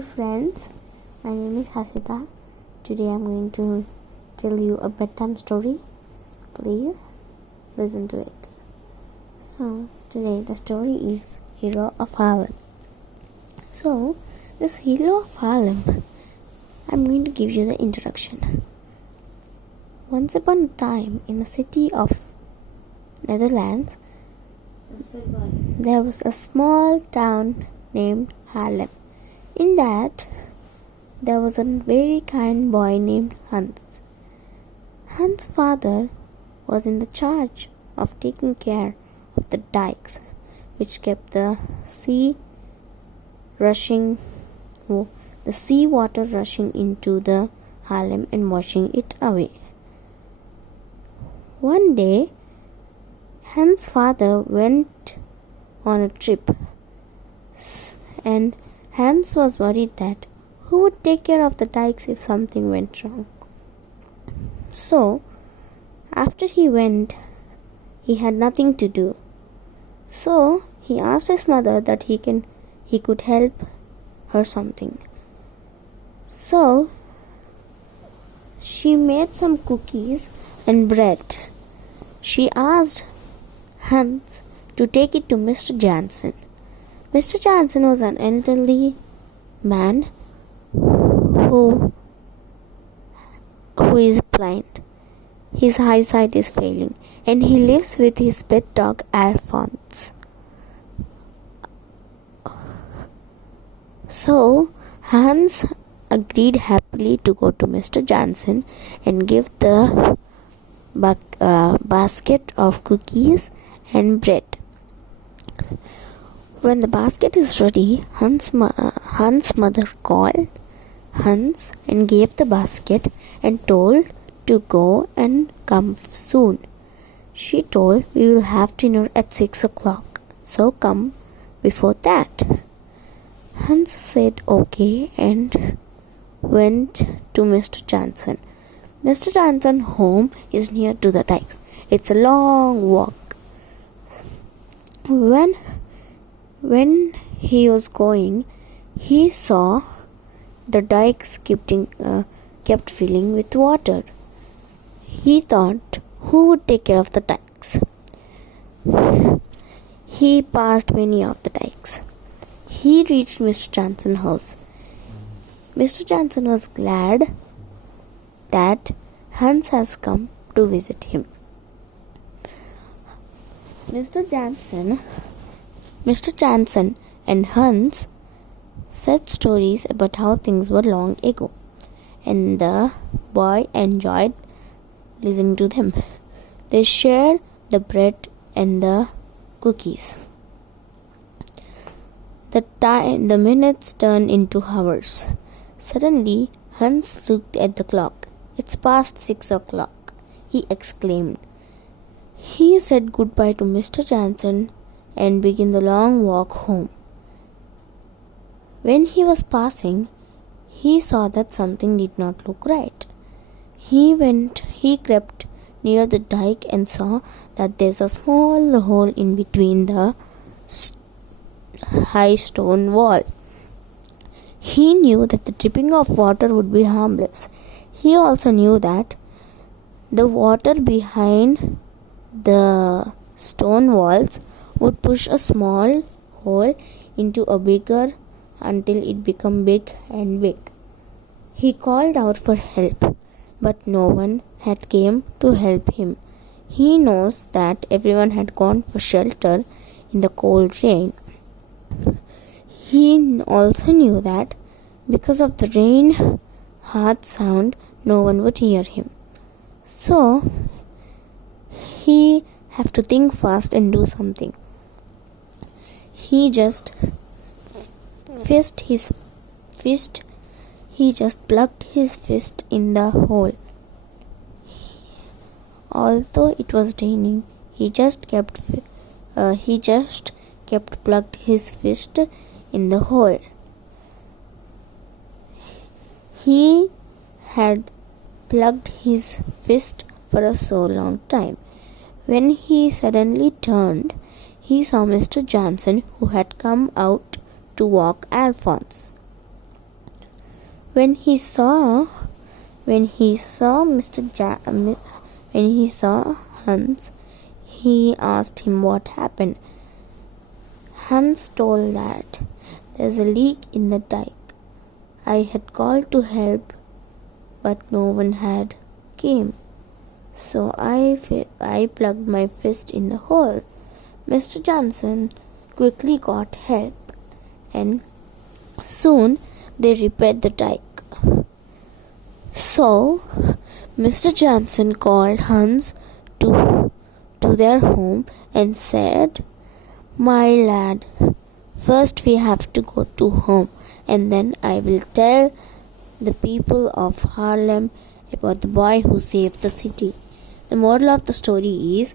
Hi friends, my name is Hasita. Today I'm going to tell you a bedtime story. Please listen to it. So today the story is Hero of Harlem. So this Hero of Harlem, I'm going to give you the introduction. Once upon a time in the city of Netherlands, there was a small town named Harlem. In that, there was a very kind boy named Hans. Hans' father was in the charge of taking care of the dikes, which kept the sea water rushing into the Harlem and washing it away. One day, Hans' father went on a trip, and Hans was worried that who would take care of the dikes if something went wrong. So, after he went, he had nothing to do. So, he asked his mother that he could help her something. So, she made some cookies and bread. She asked Hans to take it to Mr. Jansen. Mr. Jansen was an elderly man who is blind. His eyesight is failing, and he lives with his pet dog Alphonse. So Hans agreed happily to go to Mr. Jansen and give the basket of cookies and bread. When the basket is ready, Hans' mother called Hans and gave the basket and told to go and come soon. She told, "We will have dinner at 6 o'clock, so come before that." Hans said okay and went to Mr. Jansen. Mr. Jansen's home is near to the dikes. It's a long walk. When he was going, he saw the dikes kept filling with water. He thought, who would take care of the dikes? He passed many of the dikes. He reached Mr. Jansen's house. Mr. Jansen was glad that Hans has come to visit him. Mr. Jansen and Hans said stories about how things were long ago, and the boy enjoyed listening to them. They shared the bread and the cookies. The minutes turned into hours. Suddenly, Hans looked at the clock. "It's past 6 o'clock," he exclaimed. He said goodbye to Mr. Jansen and began the long walk home. When he was passing, he saw that something did not look right. He crept near the dike and saw that there's a small hole in between the high stone wall. He knew that the dripping of water would be harmless. He also knew that the water behind the stone walls would push a small hole into a bigger until it became big and big. He called out for help, but no one had came to help him. He knows that everyone had gone for shelter in the cold rain. He also knew that because of the rain hard sound, no one would hear him. So he have to think fast and do something. He just plugged his fist in the hole. Although it was raining, he just kept plugged his fist in the hole. He had plugged his fist for a so long time. When he suddenly turned, he saw Mr. Jansen, who had come out to walk Alphonse. When he saw when he saw Hans, he asked him what happened. Hans told that there's a leak in the dike. I had called to help, but no one had came. So I plugged my fist in the hole. Mr. Johnson quickly got help, and soon they repaired the dike. So Mr. Johnson called Hans to their home and said, "My lad, first we have to go to home, and then I will tell the people of Harlem about the boy who saved the city." The moral of the story is,